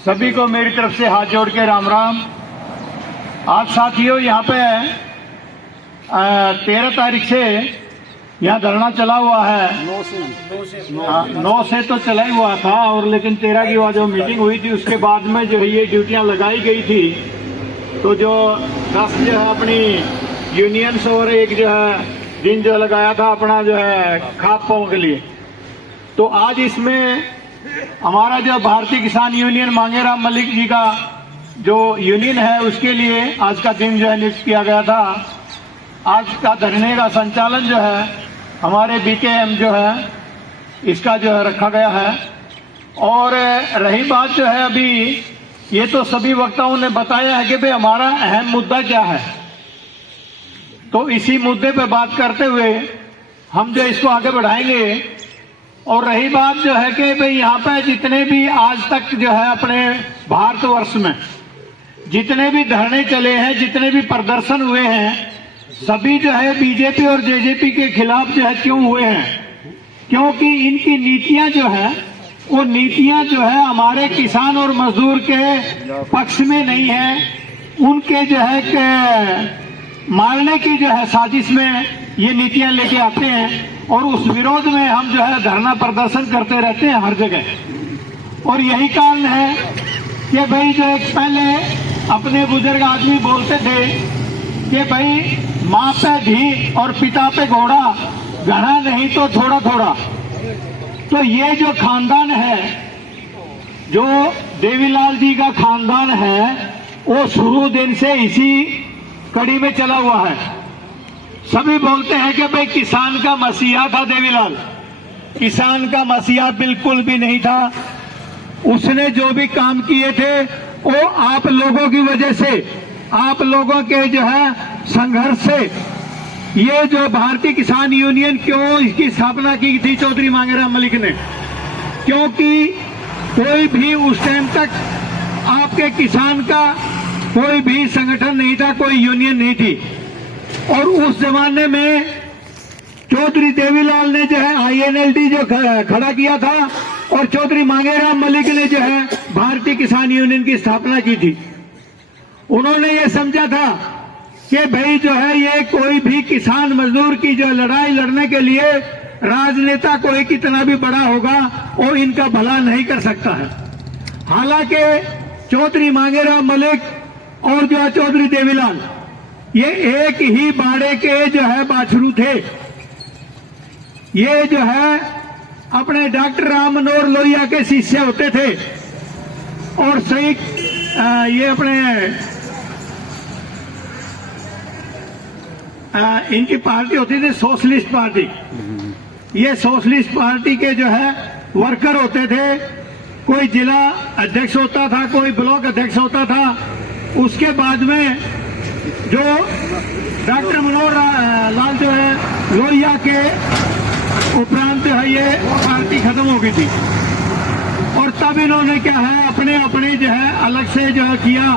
सभी को मेरी तरफ से हाथ जोड़ के राम राम। आज साथियों यहाँ पे 13 तारीख से यहाँ धरना चला हुआ है। 9 से तो चला ही हुआ था, और लेकिन 13 की जो मीटिंग हुई थी उसके बाद में जो है ये ड्यूटियाँ लगाई गई थी। तो जो 10 जो है अपनी यूनियंस और एक जो है दिन जो लगाया था अपना जो है खापों के लिए। तो आज इसमें हमारा जो भारतीय किसान यूनियन मांगेराम मलिक जी का जो यूनियन है उसके लिए आज का दिन जो है नियुक्त किया गया था। आज का धरने का संचालन जो है हमारे बीकेएम जो है इसका जो है रखा गया है। और रही बात जो है अभी ये तो सभी वक्ताओं ने बताया है कि भाई हमारा अहम मुद्दा क्या है, तो इसी मुद्दे पे बात करते हुए हम जो इसको आगे बढ़ाएंगे। और रही बात जो है कि भाई यहाँ पे जितने भी आज तक जो है अपने भारतवर्ष में जितने भी धरने चले हैं, जितने भी प्रदर्शन हुए हैं, सभी जो है बीजेपी और जेजेपी के खिलाफ जो है क्यों हुए हैं? क्योंकि इनकी नीतियां जो है वो नीतियां जो है हमारे किसान और मजदूर के पक्ष में नहीं है, उनके जो है के मारने की जो है साजिश में ये नीतियां लेके आते हैं। और उस विरोध में हम जो है धरना प्रदर्शन करते रहते हैं हर जगह। और यही कारण है कि भाई जो एक पहले अपने बुजुर्ग आदमी बोलते थे कि भाई माँ पे घी और पिता पे घोड़ा, घना नहीं तो थोड़ा थोड़ा। तो ये जो खानदान है, जो देवीलाल जी का खानदान है, वो शुरू दिन से इसी कड़ी में चला हुआ है। सभी बोलते हैं कि भाई किसान का मसीहा था देवीलाल। किसान का मसीहा बिल्कुल भी नहीं था। उसने जो भी काम किए थे वो आप लोगों की वजह से, आप लोगों के जो है संघर्ष से ये जो भारतीय किसान यूनियन क्यों इसकी स्थापना की थी चौधरी मांगेराम मलिक ने, क्योंकि कोई भी उस टाइम तक आपके किसान का कोई भी संगठन नहीं था, कोई यूनियन नहीं थी। और उस जमाने में चौधरी देवीलाल ने जो है INLD जो खड़ा किया था, और चौधरी मांगेराम मलिक ने जो है भारतीय किसान यूनियन की स्थापना की थी। उन्होंने ये समझा था कि भाई जो है ये कोई भी किसान मजदूर की जो लड़ाई लड़ने के लिए राजनेता कोई कितना भी बड़ा होगा वो इनका भला नहीं कर सकता है। हालांकि चौधरी मांगेराम मलिक और जो है चौधरी देवीलाल ये एक ही बाड़े के जो है बाछरू थे। ये जो है अपने डॉक्टर राम मनोहर लोहिया के शिष्य होते थे। और सही ये अपने इनकी पार्टी होती थी सोशलिस्ट पार्टी। ये सोशलिस्ट पार्टी के जो है वर्कर होते थे। कोई जिला अध्यक्ष होता था, कोई ब्लॉक अध्यक्ष होता था। उसके बाद में जो डॉक्टर मनोहर लाल जो है लोहिया के उपरांत जो है ये पार्टी खत्म हो गई थी। और तब इन्होंने क्या है अपने अपने जो है अलग से जो है किया।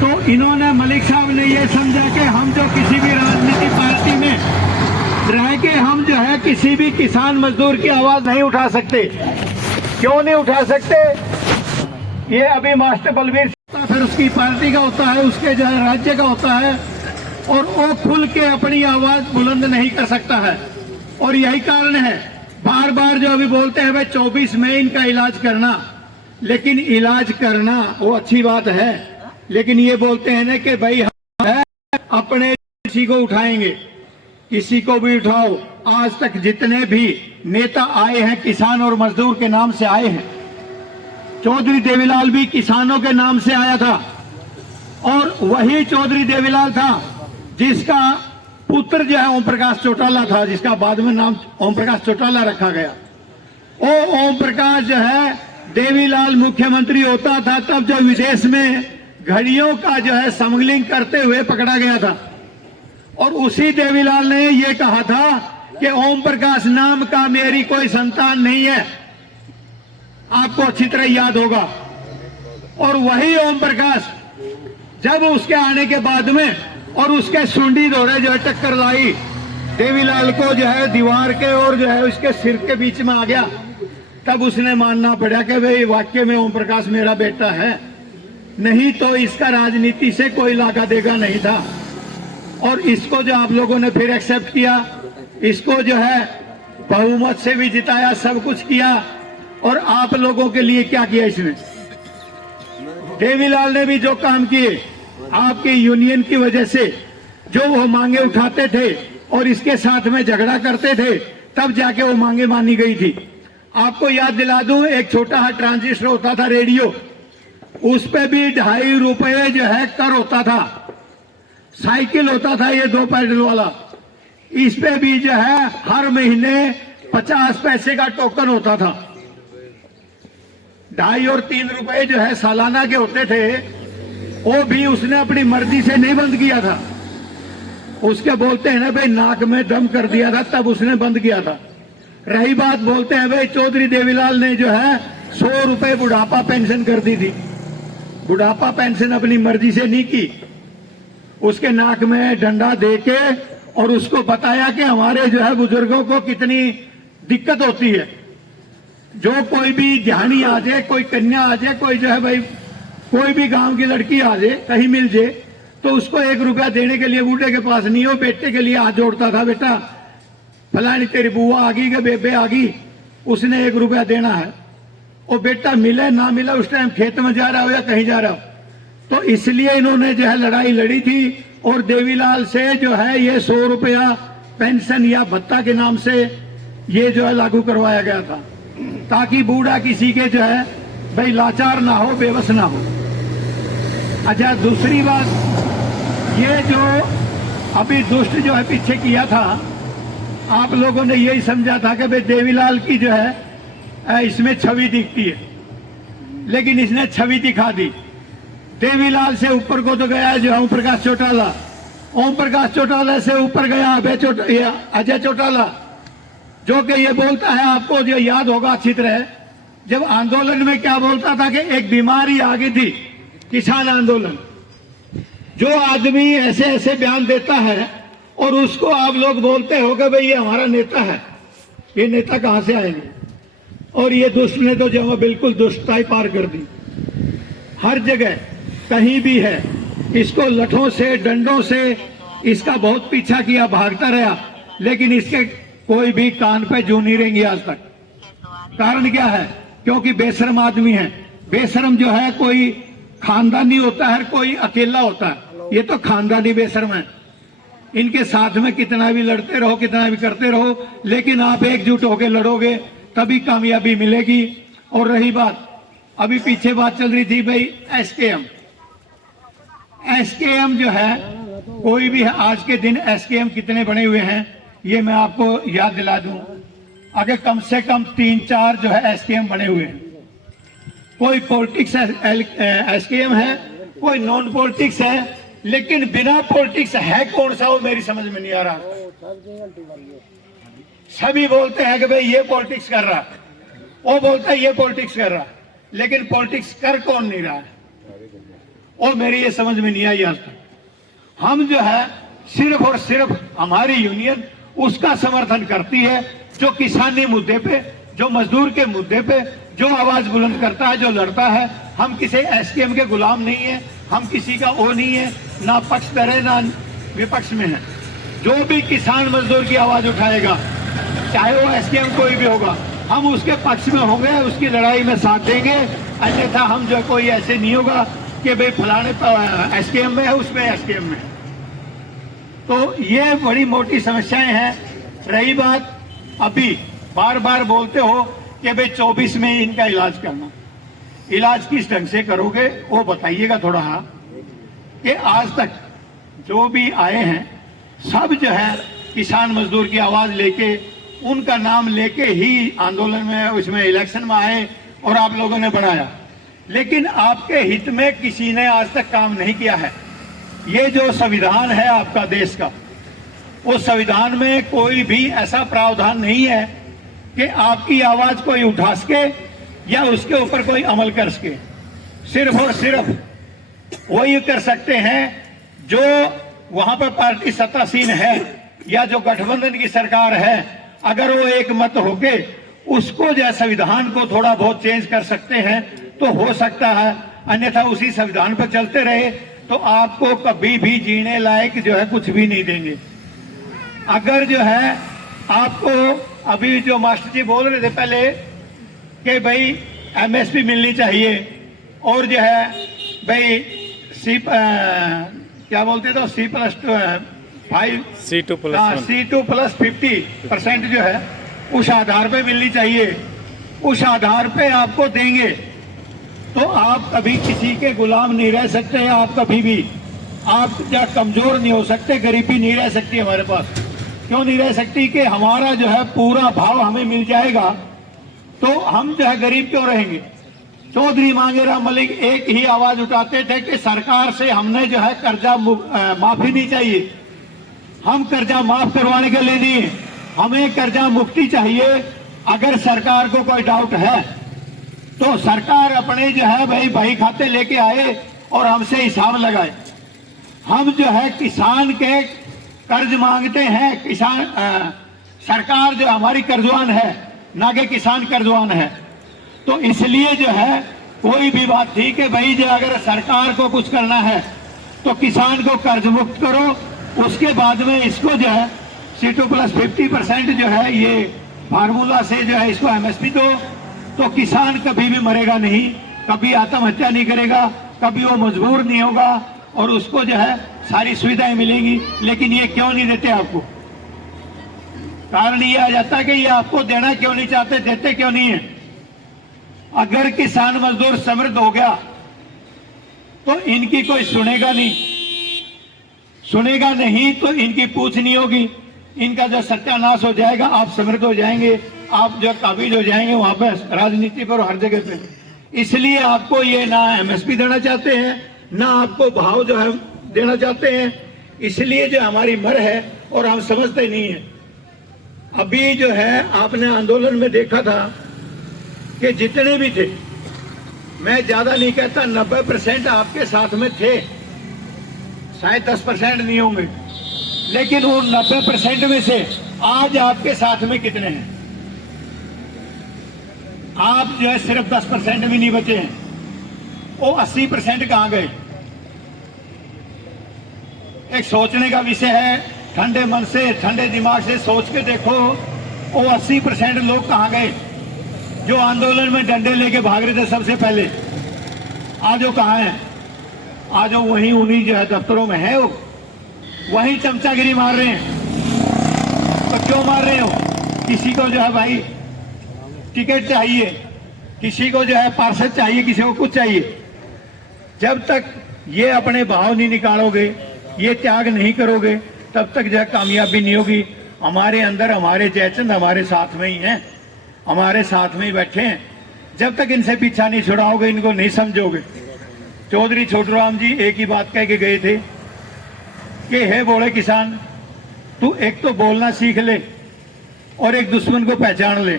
तो इन्होंने मलिक साहब ने ये समझा कि हम जो किसी भी राजनीतिक पार्टी में रह के हम जो है किसी भी किसान मजदूर की आवाज नहीं उठा सकते। क्यों नहीं उठा सकते? ये अभी मास्टर बलबीर फिर उसकी पार्टी का होता है, उसके जो है राज्य का होता है, और वो खुल के अपनी आवाज बुलंद नहीं कर सकता है। और यही कारण है बार बार जो अभी बोलते हैं भाई 24 में इनका इलाज करना। लेकिन इलाज करना वो अच्छी बात है, लेकिन ये बोलते हैं ना कि भाई हम है अपने किसी को उठाएंगे, किसी को भी उठाओ। आज तक जितने भी नेता आए हैं किसान और मजदूर के नाम से आए हैं। चौधरी देवीलाल भी किसानों के नाम से आया था, और वही चौधरी देवीलाल था जिसका पुत्र जो है ओम प्रकाश चौटाला था, जिसका बाद में नाम ओम प्रकाश चौटाला रखा गया। वो ओम प्रकाश जो है देवीलाल मुख्यमंत्री होता था तब जो विदेश में घड़ियों का जो है स्मगलिंग करते हुए पकड़ा गया था। और उसी देवीलाल ने ये कहा था कि ओम प्रकाश नाम का मेरी कोई संतान नहीं है। आपको अच्छी तरह याद होगा। और वही ओम प्रकाश जब उसके आने के बाद में और उसके सुंडी दौड़े जो है टक्कर लाई, देवीलाल को जो है दीवार के और जो है उसके सिर के बीच में आ गया। तब उसने मानना पड़ा कि भाई वाकई में ओम प्रकाश मेरा बेटा है, नहीं तो इसका राजनीति से कोई लागा देगा नहीं था। और इसको जो आप लोगों ने फिर एक्सेप्ट किया, इसको जो है बहुमत से भी जिताया, सब कुछ किया। और आप लोगों के लिए क्या किया इसने? देवीलाल ने भी जो काम किए आपकी यूनियन की वजह से, जो वो मांगे उठाते थे और इसके साथ में झगड़ा करते थे, तब जाके वो मांगे मानी गई थी। आपको याद दिला दूं, एक छोटा सा ट्रांजिस्टर होता था रेडियो, उस पे भी 2.5 रुपए जो है कर होता था। साइकिल होता था ये 2 पैडल वाला, इस पे भी जो है हर महीने 50 पैसे का टोकन होता था। 2.5 और 3 रुपए जो है सालाना के होते थे, वो भी उसने अपनी मर्जी से नहीं बंद किया था। उसके बोलते हैं ना भाई नाक में दम कर दिया था, तब उसने बंद किया था। रही बात, बोलते हैं भाई चौधरी देवीलाल ने जो है 100 रुपए बुढ़ापा पेंशन कर दी थी। बुढ़ापा पेंशन अपनी मर्जी से नहीं की, उसके नाक में डंडा देके और उसको बताया कि हमारे जो है बुजुर्गों को कितनी दिक्कत होती है। जो कोई भी ध्यानी आ जाए, कोई कन्या आ जाए, कोई जो है भाई कोई भी गांव की लड़की आ जाए, कहीं मिल जाए, तो उसको 1 रुपया देने के लिए बूढ़े के पास नहीं हो, बेटे के लिए हाथ जोड़ता था, बेटा फलानी तेरी बुआ आ गई कि बेबे आ गई, उसने 1 रुपया देना है। और बेटा मिले ना मिले, उस टाइम खेत में जा रहा हो या कहीं जा रहा हो, तो इसलिए इन्होंने जो है लड़ाई लड़ी थी। और देवीलाल से जो है ये 100 रुपया पेंशन या भत्ता के नाम से ये जो है लागू करवाया गया था, ताकि बूढ़ा किसी के जो है भाई लाचार ना हो, बेबस ना हो। अच्छा, दूसरी बात, ये जो अभी दुष्ट जो है पीछे किया था, आप लोगों ने यही समझा था कि भाई देवीलाल की जो है इसमें छवि दिखती है, लेकिन इसने छवि दिखा दी। देवीलाल से ऊपर को तो गया जो ओम प्रकाश चौटाला, ओम प्रकाश चौटाला से ऊपर गया अजय चौटाला, जो कि ये बोलता है, आपको जो याद होगा अच्छी तरह, जब आंदोलन में क्या बोलता था कि एक बीमारी आ गई थी, किसान आंदोलन। जो आदमी ऐसे ऐसे बयान देता है और उसको आप लोग बोलते हो कि भाई ये हमारा नेता है, ये नेता कहां से आएंगे? और ये दुष्ट ने तो जो बिल्कुल दुष्टताई पार कर दी। हर जगह कहीं भी है, इसको लठों से डंडों से इसका बहुत पीछा किया, भागता रहा, लेकिन इसके कोई भी कान पे जू नहीं रहेंगी आज तक। कारण क्या है? क्योंकि बेशरम आदमी है। बेशरम जो है कोई खानदानी होता है, कोई अकेला होता है, ये तो खानदानी बेशरम है। इनके साथ में कितना भी लड़ते रहो, कितना भी करते रहो, लेकिन आप एकजुट होकर लड़ोगे तभी कामयाबी मिलेगी। और रही बात, अभी पीछे बात चल रही थी भाई एसकेएम जो है, कोई भी है, आज के दिन एसकेएम कितने बने हुए हैं ये मैं आपको याद दिला दूं। अगर कम से कम 3-4 जो है एसकेएम बने हुए हैं। कोई पॉलिटिक्स एसकेएम है, कोई नॉन पॉलिटिक्स है, लेकिन बिना पॉलिटिक्स है कौन सा, वो मेरी समझ में नहीं आ रहा। सभी बोलते हैं कि भाई ये पॉलिटिक्स कर रहा, वो बोलता है ये पॉलिटिक्स कर रहा, लेकिन पॉलिटिक्स कर कौन नहीं रहा है, और मेरी ये समझ में नहीं आई आज तक। हम जो है सिर्फ और सिर्फ हमारी यूनियन उसका समर्थन करती है जो किसानी मुद्दे पे, जो मजदूर के मुद्दे पे, जो आवाज बुलंद करता है, जो लड़ता है। हम किसी एसकेएम के गुलाम नहीं है, हम किसी का वो नहीं है, ना पक्षधर है ना विपक्ष में है। जो भी किसान मजदूर की आवाज उठाएगा, चाहे वो एसकेएम कोई भी होगा, हम उसके पक्ष में होंगे, उसकी लड़ाई में साथ देंगे। अन्यथा हम जो कोई ऐसे नहीं होगा कि भाई फलाने एसकेएम में है, उसमें एसकेएम में है। तो ये बड़ी मोटी समस्याएं हैं। रही बात, अभी बार बार बोलते हो कि भाई 24 में इनका इलाज करना, इलाज किस ढंग से करोगे वो बताइएगा थोड़ा। हाँ, कि आज तक जो भी आए हैं सब जो है किसान मजदूर की आवाज लेके, उनका नाम लेके ही आंदोलन में, उसमें इलेक्शन में आए और आप लोगों ने बढ़ाया। लेकिन आपके हित में किसी ने आज तक काम नहीं किया है। ये जो संविधान है आपका देश का, उस संविधान में कोई भी ऐसा प्रावधान नहीं है कि आपकी आवाज कोई उठा सके या उसके ऊपर कोई अमल कर सके। सिर्फ और सिर्फ वही कर सकते हैं जो वहां पर पार्टी सत्तासीन है या जो गठबंधन की सरकार है। अगर वो एक मत होके उसको जो है संविधान को थोड़ा बहुत चेंज कर सकते हैं तो हो सकता है, अन्यथा उसी संविधान पर चलते रहे तो आपको कभी भी जीने लायक जो है कुछ भी नहीं देंगे। अगर जो है आपको अभी जो मास्टर जी बोल रहे थे पहले कि भाई एमएसपी मिलनी चाहिए और जो है भाई क्या बोलते थे C2+50% जो है उस आधार पे मिलनी चाहिए, उस आधार पे आपको देंगे तो आप कभी किसी के गुलाम नहीं रह सकते। आप कभी भी आप क्या कमजोर नहीं हो सकते, गरीबी नहीं रह सकती हमारे पास। क्यों नहीं रह सकती कि हमारा जो है पूरा भाव हमें मिल जाएगा तो हम जो है गरीब क्यों रहेंगे। चौधरी मांगेराम मलिक एक ही आवाज उठाते थे कि सरकार से हमने जो है कर्जा माफी नहीं चाहिए, हम कर्जा माफ करवाने के लिए नहीं, हमें कर्जा मुक्ति चाहिए। अगर सरकार को कोई डाउट है तो सरकार अपने जो है भाई खाते लेके आए और हमसे हिसाब लगाए। हम जो है किसान के कर्ज मांगते हैं, किसान सरकार जो हमारी कर्जवान है ना कि किसान कर्जवान है। तो इसलिए जो है कोई भी बात ठीक है भाई, जो अगर सरकार को कुछ करना है तो किसान को कर्ज मुक्त करो, उसके बाद में इसको जो है C2+50% जो है ये फार्मूला से जो है इसको एमएसपी दो, तो किसान कभी भी मरेगा नहीं, कभी आत्महत्या नहीं करेगा, कभी वो मजबूर नहीं होगा और उसको जो है सारी सुविधाएं मिलेंगी। लेकिन ये क्यों नहीं देते आपको? कारण ये आ जाता है कि ये आपको देना क्यों नहीं चाहते, देते क्यों नहीं है। अगर किसान मजदूर समृद्ध हो गया तो इनकी कोई सुनेगा नहीं तो इनकी पूछ नहीं होगी, इनका जो सत्यानाश हो जाएगा, आप समृद्ध हो जाएंगे, आप जो काबिज हो जाएंगे वहां पर राजनीति पर हर जगह पे। इसलिए आपको ये ना एमएसपी देना चाहते हैं ना आपको भाव जो है देना चाहते हैं। इसलिए जो हमारी मर है और हम समझते नहीं है। अभी जो है आपने आंदोलन में देखा था कि जितने भी थे, मैं ज्यादा नहीं कहता 90% आपके साथ में थे, शायद 10% नहीं होंगे, लेकिन उन 90% में से आज आपके साथ में कितने हैं? आप जो है सिर्फ 10% भी नहीं बचे हैं, वो 80% कहां गए? एक सोचने का विषय है, ठंडे मन से ठंडे दिमाग से सोच के देखो वो 80% लोग कहां गए जो आंदोलन में डंडे लेके भाग रहे थे सबसे पहले। आज वो कहां है? आज वो वहीं उन्हीं जो है दफ्तरों में है, वो वहीं चमचागिरी मार रहे हैं। तो क्यों मार रहे हो? किसी को जो है भाई टिकट चाहिए, किसी को जो है पार्षद चाहिए, किसी को कुछ चाहिए। जब तक ये अपने भाव नहीं निकालोगे, ये त्याग नहीं करोगे, तब तक जो है कामयाबी नहीं होगी। हमारे अंदर हमारे जयचंद हमारे साथ में ही हैं, हमारे साथ में ही बैठे हैं। जब तक इनसे पीछा नहीं छुड़ाओगे, इनको नहीं समझोगे। चौधरी छोटूराम जी एक ही बात कह के गए थे कि हे बोले किसान, तू एक तो बोलना सीख ले और एक दुश्मन को पहचान ले।